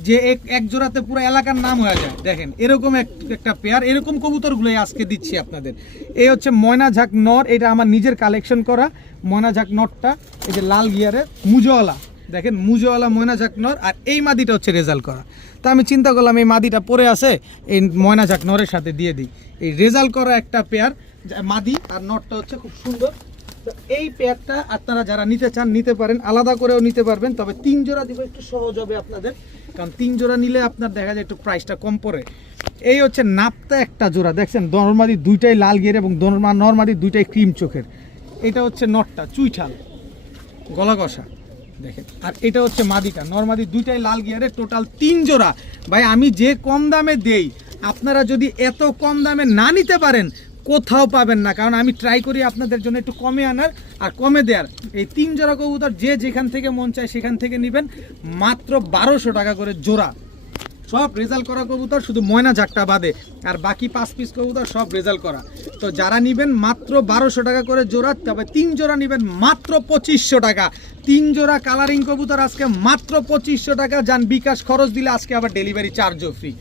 যে এক জোড়াতে পুরো এলাকার নাম হয়ে যায়। দেখেন এরকম একটা পেয়ার, এরকম কবুতরগুলোই আজকে দিচ্ছি আপনাদের। এই হচ্ছে ময়না ঝাঁক নর, এটা আমার নিজের কালেকশন করা ময়না ঝাঁক নরটা। এই যে লাল গিয়ারের মুজওয়ালা, দেখেন মুজওয়ালা ময়না ঝাঁক নর, আর এই মাদিটা হচ্ছে রেজাল্ট করা। তা আমি চিন্তা করলাম এই মাদিটা পরে আছে, এই ময়না ঝাঁক নরের সাথে দিয়ে দিই। এই রেজাল্ট করা একটা পেয়ার, মাদি আর নরটা হচ্ছে খুব সুন্দর। তো এই পেয়ারটা আপনারা যারা নিতে চান নিতে পারেন, আলাদা করেও নিতে পারবেন। তবে 3 জোড়া দিব, একটু সহজ হবে আপনাদের, কারণ 3 জোড়া নিলে আপনার দেখা যায় একটু প্রাইসটা কম পড়ে। এই হচ্ছে নাপতা একটা জোড়া, দেখছেন নরমাদি 2টাই লাল গিয়ার এবং নরমাদি 2টাই ক্রিম চোখের। এটা হচ্ছে নটটা চুইঠাল গলা কষা দেখেন, আর এটা হচ্ছে মাদিটা নরমাদি 2টাই লাল গিয়ারের। টোটাল 3 জোড়া। ভাই আমি যে কম দামে দেই, আপনারা যদি এত কম দামে না নিতে পারেন কোথাও পাবেন না, কারণ আমি ট্রাই করি আপনাদের জন্য একটু কমে আনার আর কমে দেওয়ার। এই 3 জোড়া কবুতর যে যেখান থেকে মন চায় সেখান থেকে নেবেন, মাত্র 1200 টাকা করে জোড়া। সব রেজাল্ট করা কবুতর, শুধু ময়না ঝাঁকটা বাদে, আর বাকি 5 পিস কবুতর সব রেজাল্ট করা। তো যারা নেবেন মাত্র 1200 টাকা করে জোড়া। তবে 3 জোড়া নেবেন মাত্র 2500 টাকা। 3 জোড়া কালারিং কবুতর আজকে মাত্র 2500 টাকা। যান বিকাশ খরচ দিলে আজকে আবার ডেলিভারি চার্জও ফ্রি।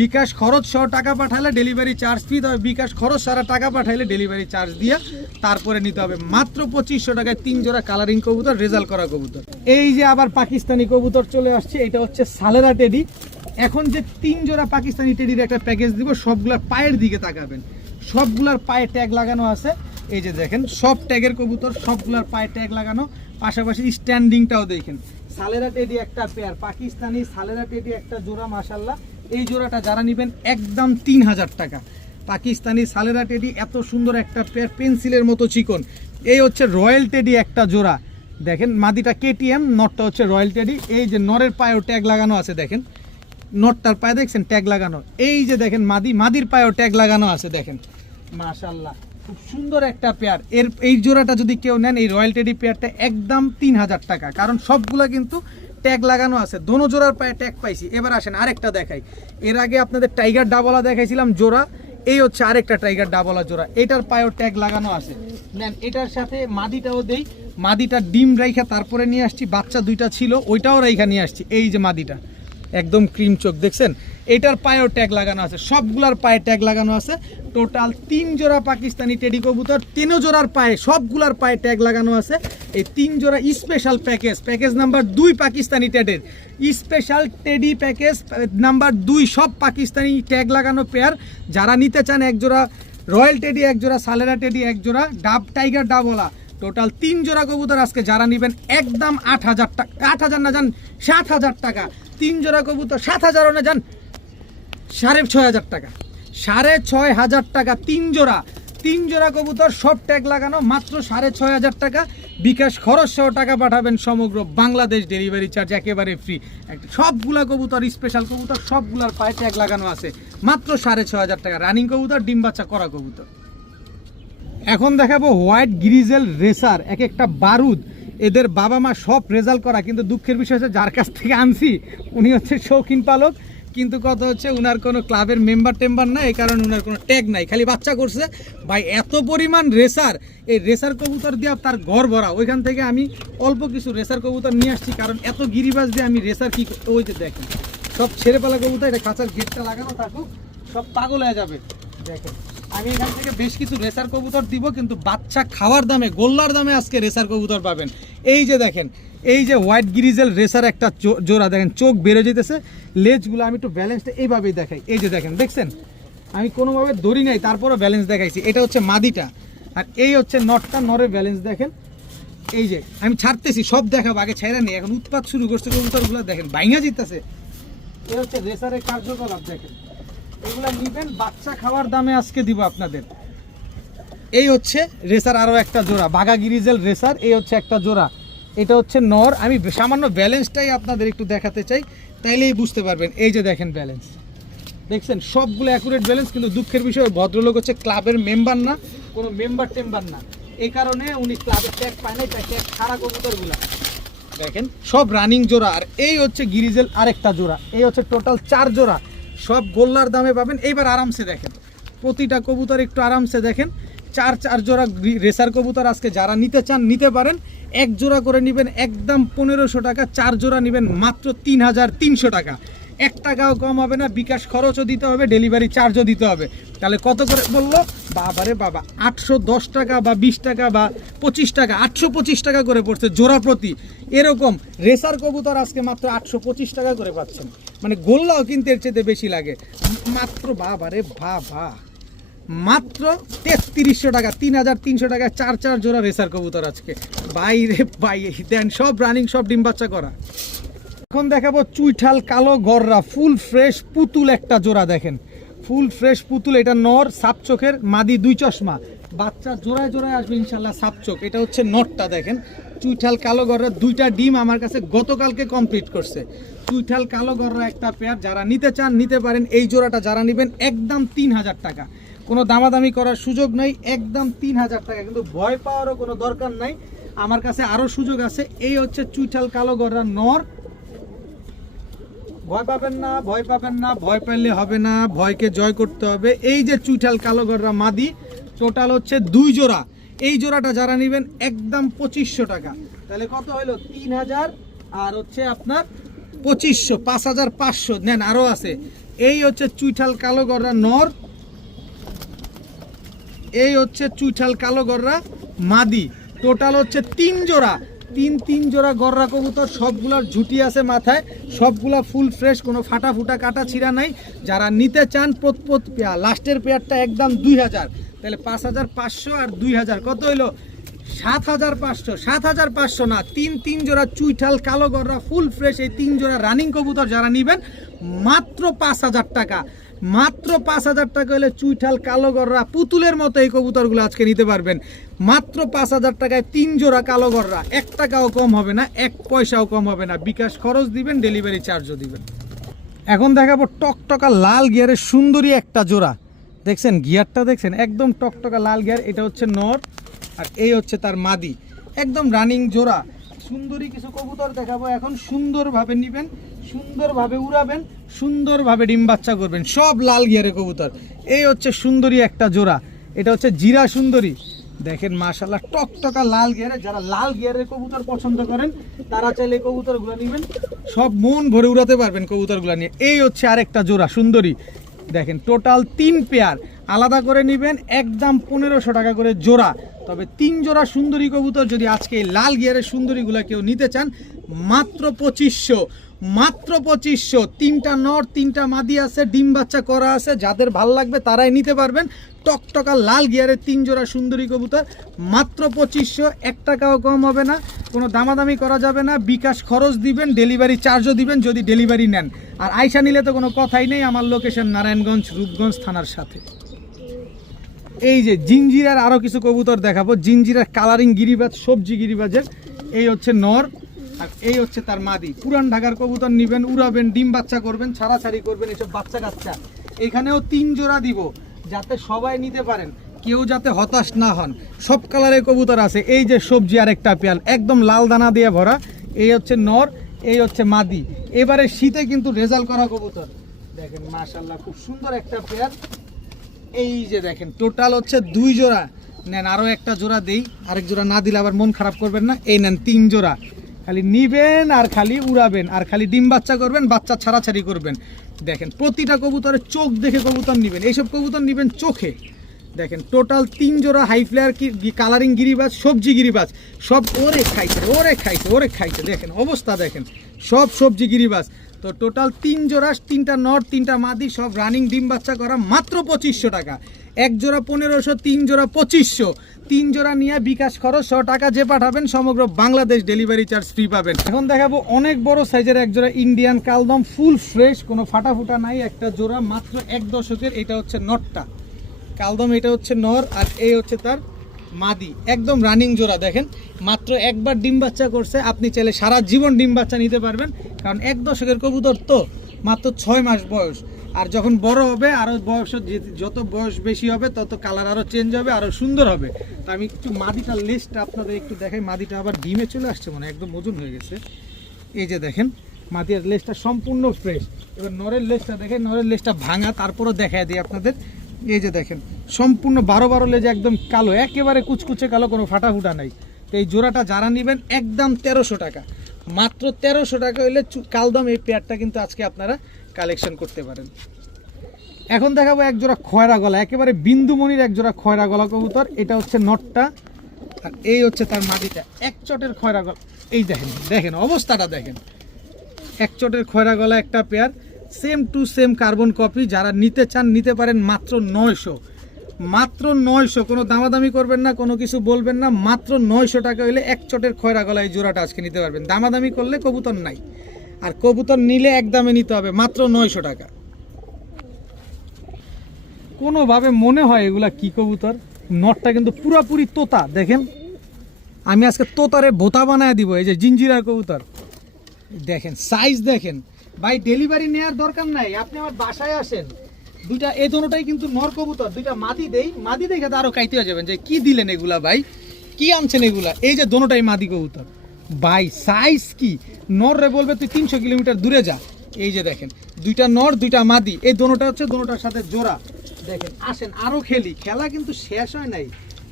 বিকাশ খরচ 100 টাকা পাঠালে ডেলিভারি চার্জ ফ্রি। তবে বিকাশ খরচ সারা টাকা পাঠাইলে ডেলিভারি চার্জ দিয়ে তারপরে নিতে হবে। মাত্র 2500 টাকায় 3 জোড়া কালারিং কবুতর, রেজাল্ট করা কবুতর। এই যে আবার পাকিস্তানি কবুতর চলে আসছে, এটা হচ্ছে সালেরা টেডি। এখন যে 3 জোড়া পাকিস্তানি টেডির একটা প্যাকেজ দিব, সবগুলার পায়ের দিকে তাকাবেন, সবগুলার পায়ে ট্যাগ লাগানো আছে। এই যে দেখেন সব ট্যাগের কবুতর, সবগুলার পায়ে ট্যাগ লাগানো, পাশাপাশি স্ট্যান্ডিংটাও দেখেন। সালেরা টেডি একটা পেয়ার, পাকিস্তানি সালেরা টেডি একটা জোড়া, মাশাল্লাহ। এই জোড়াটা যারা নেবেন একদম 3000 টাকা। পাকিস্তানি সালেরা টেডি এত সুন্দর একটা পেয়ার, পেন্সিলের মতো চিকন। এই হচ্ছে রয়্যাল টেডি একটা জোড়া, দেখেন মাদিটা কেটিএম, নটটা হচ্ছে রয়্যাল টেডি। এই যে নরের পায়েও ট্যাগ লাগানো আছে, দেখেন নটটার পায়ে দেখছেন ট্যাগ লাগানো। এই যে দেখেন মাদির পায়েও ট্যাগ লাগানো আছে, দেখেন মাশাল্লাহ খুব সুন্দর একটা পেয়ার। এই জোড়াটা যদি কেউ নেন, এই রয়্যাল টেডি পেয়ারটা একদম 3000 টাকা, কারণ সবগুলা কিন্তু ট্যাগ লাগানো আছে, দোনো জোড়ার পায়ে ট্যাগ পাইছি। এবার আসেন আরেকটা দেখাই। এর আগে আপনাদের টাইগার ডাবলা দেখাইছিলাম জোড়া, এই হচ্ছে আরেকটা টাইগার ডাবলা জোড়া, এটার পায়েও ট্যাগ লাগানো আছে। নেন এটার সাথে মাদিটাও দেই, মাদিটা ডিম রাইখা তারপরে নিয়ে আসছি, বাচ্চা দুইটা ছিল ওইটাও রাইখা নিয়ে আসছি। এই যে মাদিটা একদম ক্রিম চোখ দেখছেন, এটার পায়েও ট্যাগ লাগানো আছে, সবগুলার পায়ে ট্যাগ লাগানো আছে। টোটাল 3 জোড়া পাকিস্তানি টেডি কবুতর, 3 জোড়ার পায়ে সবগুলার পায়ে ট্যাগ লাগানো আছে। এই 3 জোড়া স্পেশাল প্যাকেজ নাম্বার 2 পাকিস্তানি টেডের স্পেশাল টেডি প্যাকেজ নাম্বার 2, সব পাকিস্তানি ট্যাগ লাগানো পেয়ার। যারা নিতে চান এক জোড়া রয়্যাল টেডি, এক জোড়া সালেরা টেডি, এক জোড়া টাইগার ডাবলা, টোটাল 3 জোড়া কবুতর আজকে যারা নেবেন একদম 8000 টাকা, 8000 না যান 7000 টাকা। 3 জোড়া কবুতর 7000 না যান 6500 টাকা, 6500 টাকা 3 জোড়া কবুতর, সব ট্যাগ লাগানো, মাত্র 6500 টাকা। বিকাশ খরচ সহ টাকা পাঠাবেন, সমগ্র বাংলাদেশ ডেলিভারি চার্জ একেবারে ফ্রি। সবগুলা কবুতর স্পেশাল কবুতর, সবগুলার পায়ে ট্যাগ লাগানো আছে, মাত্র 6500 টাকা। রানিং কবুতর, ডিম বাচ্চা করা কবুতর। এখন দেখাবো হোয়াইট গ্রিজেল রেসার, এক একটা বারুদ। এদের বাবা মা সব রেজাল্ট করা, কিন্তু দুঃখের বিষয় হচ্ছে যার কাছ থেকে আনছি উনি হচ্ছে শৌখিন পালক, কিন্তু কথা হচ্ছে উনার কোনো ক্লাবের মেম্বার না, এই কারণে উনার কোনো ট্যাগ নাই, খালি বাচ্চা করছে। ভাই এত পরিমাণ রেসার, এই রেসার কবুতর দিয়ে তার ঘর ভরা। ওইখান থেকে আমি অল্প কিছু রেসার কবুতর নিয়ে আসছি, কারণ এত গিরিবাজ দিয়ে আমি রেসার কি, ওই যে দেখেন সব ছেড়ে পালা কবুতর, এটা খাঁচার গেটটা লাগানো থাকুক, সব পাগল হয়ে যাবে। দেখেন আমি এখান থেকে বেশ কিছু রেসার কবুতর দিব, কিন্তু বাচ্চা খাওয়ার দামে, গোল্লার দামে আজকে রেসার কবুতর পাবেন। এই যে দেখেন, এই যে হোয়াইট গ্রিজেল রেসার একটা জোড়া, দেখেন চোখ বেড়ে যেতেছে, লেজগুলো আমি একটু ব্যালেন্সটা এইভাবেই দেখাই। এই যে দেখেন, দেখছেন আমি কোনোভাবে দড়ি নাই, তারপরও ব্যালেন্স দেখাইছি। এটা হচ্ছে মাদিটা, আর এই হচ্ছে নটটা, নরের ব্যালেন্স দেখেন। এই যে আমি ছাড়তেছি, সব দেখাবো, আগে ছেড়ে নেই, এখন উৎপাত শুরু করছে কবুতরগুলো, দেখেন ভাঙা জিতেছে। এই হচ্ছে রেসারের কার্যকলাপ, দেখেন এগুলা নিবেন বাচ্চা খাওয়ার দামে আজকে দিব আপনাদের। এই হচ্ছে রেসার আরও একটা জোড়া, বাঘা গ্রিজেল রেসার, এই হচ্ছে একটা জোড়া, এটা হচ্ছে নর। আমি সামান্য ব্যালেন্সটাই আপনাদের একটু দেখাতে চাই, তাইলেই বুঝতে পারবেন। এই যে দেখেন ব্যালেন্স, দেখছেন সবগুলো অ্যাকুরেট ব্যালেন্স, কিন্তু দুঃখের বিষয় ভদ্রলোক হচ্ছে ক্লাবের মেম্বার না, কোনো মেম্বার না, এই কারণে উনি ক্লাবের ট্যাগ পায় না, ট্যাগ ছাড়া কবুতরগুলো দেখেন সব রানিং জোড়া। আর এই হচ্ছে গ্রিজেল আরেকটা জোড়া, এই হচ্ছে টোটাল 4 জোড়া, সব গোল্লার দামে পাবেন। এইবার আরামসে দেখেন প্রতিটা কবুতর, একটু আরামসে দেখেন। 4 জোড়া রেসার কবুতর আজকে যারা নিতে চান নিতে পারেন। 1 জোড়া করে নেবেন একদম 1500 টাকা, 4 জোড়া নেবেন মাত্র 3300 টাকা। 1 টাকাও কম হবে না, বিকাশ খরচও দিতে হবে, ডেলিভারি চার্জও দিতে হবে। তাহলে কত করে বললো বাবারে বাবা, 810 টাকা বা 20 টাকা বা 25 টাকা, 825 টাকা করে পড়ছে জোড়া প্রতি। এরকম রেসার কবুতর আজকে মাত্র 825 টাকা করে পাচ্ছেন, মানে গোল্লাও কিন্তু এর চেয়ে বেশি লাগে। মাত্র বাবারে বাবা, মাত্র 3300 টাকা, 3300 টাকায় 4 জোড়া রেসার কবুতর আজকে। বাইরে বাই দেন, সব রানিং, সব ডিম বাচ্চা করা। এখন দেখাবো চুইঠাল কালো গররা, ফুল ফ্রেশ পুতুল একটা জোড়া, দেখেন ফুল ফ্রেশ পুতুল। এটা নর, সাপ চোখের, মাদি 2 চশমা, বাচ্চা জোড়ায় জোড়ায় আসবে ইনশাল্লাহ সাপ চোখ। এটা হচ্ছে নটটা, দেখেন চুইঠাল কালো গররা, 2টা ডিম আমার কাছে গতকালকে কমপ্লিট করছে। চুইঠাল কালো গররা একটা পেয়ার, যারা নিতে চান নিতে পারেন। এই জোড়াটা যারা নেবেন একদম 3000 টাকা, কোনো দামাদামি করার সুযোগ নাই, একদম 3000 টাকা, কিন্তু ভয় পাওয়ারও কোনো দরকার নাই, আমার কাছে আরও সুযোগ আছে। এই হচ্ছে চুইঠাল কালো গররা নর, ভয় পাবেন না, ভয় পাবেন না, ভয় পেলে হবে না, ভয়কে জয় করতে হবে। এই যে চুইঠাল কালো গররা মাদি, টোটাল হচ্ছে 2 জোড়া। এই জোড়াটা যারা নেবেন একদম 2500 টাকা। তাহলে কত হলো? 3000 আর হচ্ছে আপনার 2500, 5500 নেন, আরও আছে। এই হচ্ছে চুইঠাল কালো গররা নর, এই হচ্ছে চুইঠাল কালো গররা মাদি, টোটাল হচ্ছে 3 জোড়া, তিন জোড়া গররা কবুতর, সবগুলার ঝুটি আছে মাথায়, সবগুলা ফুল ফ্রেশ, কোনো ফাটা ফুটা কাটা ছিঁড়া নাই। যারা নিতে চান প্রত পেয়ার, লাস্টের পেয়ারটা একদম 2000, তাহলে 5500 আর 2000 কত হইলো? 7500। 7500 না, তিন জোড়া চুইঠাল কালো গররা ফুল ফ্রেশ, এই 3 জোড়া রানিং কবুতর যারা নিবেন মাত্র 5000 টাকা। মাত্র 5000 টাকা হলে চুইঠাল কালো গররা পুতুলের মতো এই কবুতরগুলো আজকে নিতে পারবেন মাত্র 5000 টাকায়। 3 জোড়া কালো গররা, 1 টাকাও কম হবে না, 1 পয়সাও কম হবে না। বিকাশ খরচ দিবেন, ডেলিভারি চার্জও দিবেন। এখন দেখাবো টকটকা লাল গিয়ারের সুন্দরী একটা জোড়া। দেখছেন গিয়ারটা, দেখছেন একদম টকটকা লাল গিয়ার। এটা হচ্ছে নর আর এই হচ্ছে তার মাদি, একদম রানিং জোড়া। সুন্দরী কিছু কবুতর দেখাবো এখন, সুন্দরভাবে নিবেন, সুন্দরভাবে উড়াবেন, সুন্দরভাবে ডিম বাচ্চা করবেন, সব লাল গিয়ারের কবুতর। এই হচ্ছে সুন্দরী একটা জোড়া, এটা হচ্ছে জিরা সুন্দরী। দেখেন মাশাআল্লাহ টকটকা লাল গিয়ারে, যারা লাল গিয়ারের কবুতর পছন্দ করেন তারা চাইলে কবুতরগুলো নেবেন, সব মন ভরে উড়াতে পারবেন কবুতরগুলো নিয়ে। এই হচ্ছে আরেকটা জোড়া সুন্দরী, দেখেন টোটাল 3 পেয়ার, আলাদা করে নেবেন একদম 1500 টাকা করে জোড়া। তবে 3 জোড়া সুন্দরী কবুতর যদি আজকে এই লাল গিয়ারের সুন্দরীগুলো কেউ নিতে চান মাত্র 2500, মাত্র 2500। 3টা নর 3টা মাদি আছে, ডিম বাচ্চা করা আছে, যাদের ভাল লাগবে তারাই নিতে পারবেন। টকটকা লাল গিয়ারের 3 জোড়া সুন্দরী কবুতর মাত্র 2500, 1 টাকাও কম হবে না, কোনো দামাদামি করা যাবে না। বিকাশ খরচ দিবেন, ডেলিভারি চার্জও দিবেন যদি ডেলিভারি নেন। আর আয়সা নিলে তো কোনো কথাই নেই, আমার লোকেশন নারায়ণগঞ্জ রূপগঞ্জ থানার সাথে। এই যে জিঞ্জিরার আরও কিছু কবুতর দেখাবো, জিঞ্জিরার কালারিং গিরিবাজ, সবজি গিরিবাজের। এই হচ্ছে নর আর এই হচ্ছে তার মাদি। পুরান ঢাকার কবুতর নিবেন, উড়াবেন, ডিম বাচ্চা করবেন, ছাড়াছাড়ি করবেন, এসব বাচ্চা কাচ্চা। এখানেও 3 জোড়া দিব যাতে সবাই নিতে পারেন, কেউ যাতে হতাশ না হন। সব কালারের কবুতর আছে। এই যে সবজি আরেকটা পেয়াল, একদম লাল দানা দিয়ে ভরা। এই হচ্ছে নর, এই হচ্ছে মাদি। এবারে শীতে কিন্তু রেজাল্ট করা কবুতর, দেখেন মাশাআল্লাহ খুব সুন্দর একটা পেয়ার। এই যে দেখেন টোটাল হচ্ছে 2 জোড়া, নেন আরও একটা জোড়া দেই, আরেক জোড়া না দিলে আবার মন খারাপ করবেন না। এই নেন 3 জোড়া, খালি নিবেন আর খালি উড়াবেন আর খালি ডিম বাচ্চা করবেন, বাচ্চা ছাড়াছাড়ি করবেন। দেখেন প্রতিটা কবুতরের চোখ দেখে কবুতর নিবেন, এইসব কবুতর নিবেন চোখে। দেখেন টোটাল 3 জোড়া হাই ফ্লেয়ার কালারিং গিরিবাজ, সবজি গিরিবাজ, সব ওরে খাইছে ওরে খাইছে ওরে খাইছে। দেখেন অবস্থা, দেখেন সব সবজি গিরিবাজ। তো টোটাল 3 জোড়া, 3টা নর 3টা মাদি, সব রানিং ডিম বাচ্চা করা, মাত্র 2500 টাকা। 1 জোড়া 1500, 3 জোড়া 2500। 3 জোড়া নিয়ে বিকাশ খরচ 100 টাকা যে পাঠাবেন সমগ্র বাংলাদেশ ডেলিভারি চার্জ ফ্রি পাবেন। এখন দেখাবো অনেক বড় সাইজের এক জোড়া ইন্ডিয়ান কালদম, ফুল ফ্রেশ, কোনো ফাটা ফুটা নাই, একটা জোড়া মাত্র 1 দশকের। এটা হচ্ছে নরটা কালদম, এটা হচ্ছে নর আর এই হচ্ছে তার মাদি, একদম রানিং জোড়া। দেখেন মাত্র একবার ডিম বাচ্চা করছে, আপনি চাইলে সারা জীবন ডিম বাচ্চা নিতে পারবেন, কারণ 1 দশকের কবুতর তো, মাত্র 6 মাস বয়স। আর যখন বড় হবে আরও বয়স, যত বয়স বেশি হবে তত কালার আরও চেঞ্জ হবে, আরও সুন্দর হবে। তো আমি একটু মাদিটার লেজটা আপনাদের একটু দেখাই। মাদিটা আবার ডিমে চলে আসছে, মানে একদম ওজন হয়ে গেছে। এই যে দেখেন মাদির লেজটা সম্পূর্ণ ফ্রেশ। এবার নরের লেজটা দেখেন, নরের লেজটা ভাঙা, তারপরও দেখায় দিই আপনাদের। এই যে দেখেন সম্পূর্ণ 12 লেজ, একদম কালো, একেবারে কুচকুচে কালো, কোনো ফাটা ফুটা নাই। তো এই জোড়াটা যারা নেবেন একদম 1300 টাকা, মাত্র 1300 টাকা হইলে কালদম এই পেয়ারটা কিন্তু আজকে আপনারা কালেকশন করতে পারেন। এখন দেখাবো এক জোড়া খয়রা গলা, একেবারে বিন্দুমণির এক জোড়া খয়রা গলা কবুতর। এটা হচ্ছে নটটা আর এই হচ্ছে তার মাদিটা, 1 চটের খয়রা গলা। এই দেখেন, দেখেন অবস্থাটা দেখেন, 1 চটের খয়রা গলা একটা pair, same to same carbon copy. যারা নিতে চান নিতে পারেন মাত্র 900, মাত্র 900। কোনো দামাদামি করবেন না, কোনো কিছু বলবেন না, মাত্র 900 টাকা হলে 1 চটের খয়রা গলা এই জোড়াটা আজকে নিতে পারবেন। দামাদামি করলে কবুতর নাই, আর কবুতর নিলে একদমে নিতে হবে, মাত্র 900 টাকা। কোনোভাবে মনে হয় এগুলা কি কবুতর, নটটা কিন্তু পুরাপুরি তোতা। দেখেন আমি আজকে তোতারে ভোতা বানায় দিব। এই যে জিঞ্জিরার কবুতর, দেখেন সাইজ দেখেন। ভাই ডেলিভারি নেওয়ার দরকার নাই, আপনি আমার বাসায় আসেন, দুইটা এই দোনোটাই কিন্তু নর কবুতর, দুইটা মাদি দেই, মাদি দেখে তো আরো কাইতে যাবেন যে কি দিলেন এগুলা ভাই, কি আনছেন এগুলা। এই যে দোনোটাই মাদি কবুতর ভাই, সাইজ কি, নর রে বলবে তুই 300 কিলোমিটার দূরে যা। এই যে দেখেন দুইটা নর দুইটা মাদি, এই দোনোটা হচ্ছে দোনোটার সাথে জোড়া। দেখেন আসেন আরো খেলি, খেলা কিন্তু শেষ হয় নাই,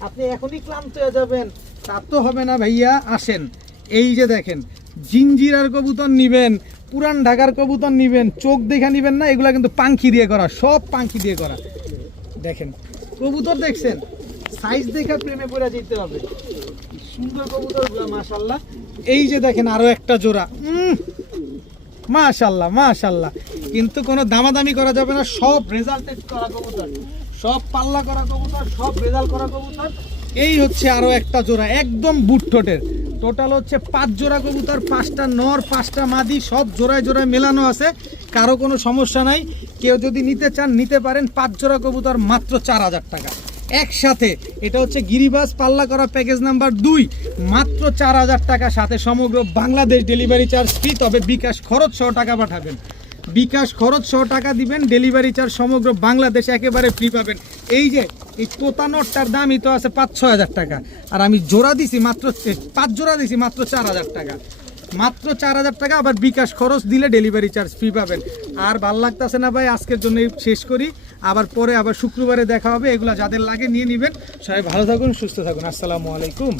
আপনি এখনই ক্লান্ত হয়ে যাবেন তা তো হবে না ভাইয়া, আসেন। এই যে দেখেন জিঞ্জিরার কবুতর নিবেন, পুরান ঢাকার কবুতর নিবেন, চোখ দেখা নিবেন না, এগুলা কিন্তু পাঙ্খি দিয়ে করা, সব পাঙ্খি দিয়ে করা। দেখেন কবুতর দেখছেন, সাইজ দেখে প্রেমে পড়ে যেতে হবে। কি সুন্দর কবুতরগুলো মাশাআল্লাহ। এই যে দেখেন আরো একটা জোড়া, মাশাআল্লাহ মাশাআল্লাহ। কিন্তু কোনো দামাদামি করা যাবে না, সব রেজাল্টেড করা কবুতর, সব পাল্লা করা কবুতর, সব রেজাল্ট করা কবুতর। এই হচ্ছে আরো একটা জোড়া একদম বুট ঠোঁটের। টোটাল হচ্ছে 5 জোড়া কবুতর, 5টা নর 5টা মাদি, সব জোড়ায় জোড়ায় মেলানো আছে। কারো কোনো সমস্যা নাই, কেউ যদি নিতে চান নিতে পারেন। 5 জোড়া কবুতর মাত্র 4000 টাকা একসাথে। এটা হচ্ছে গিরিবাস পাল্লা করা প্যাকেজ নাম্বার 2, মাত্র 4000 টাকা, সাথে সমগ্র বাংলাদেশ ডেলিভারি চার্জ ফ্রি। তবে বিকাশ খরচ সহ টাকা পাঠাবেন, বিকাশ খরচ সহ টাকা দিবেন, ডেলিভারি চার্জ সমগ্র বাংলাদেশ একেবারে ফ্রি পাবেন। এই যে এই তোতা নটটার দামই তো আছে 5-6 হাজার টাকা, আর আমি জোড়া দিছি মাত্র 5 জোড়া দিছি মাত্র 4000 টাকা, মাত্র 4000 টাকা। আবার বিকাশ খরচ দিলে ডেলিভারি চার্জ ফ্রি পাবেন। আর ভাল লাগতেছে না ভাই, আজকের জন্য শেষ করি, আবার পরে আবার শুক্রবারে দেখা হবে। এগুলা যাদের লাগে নিয়ে নেবেন। সবাই ভালো থাকুন, সুস্থ থাকুন, আসসালামু আলাইকুম।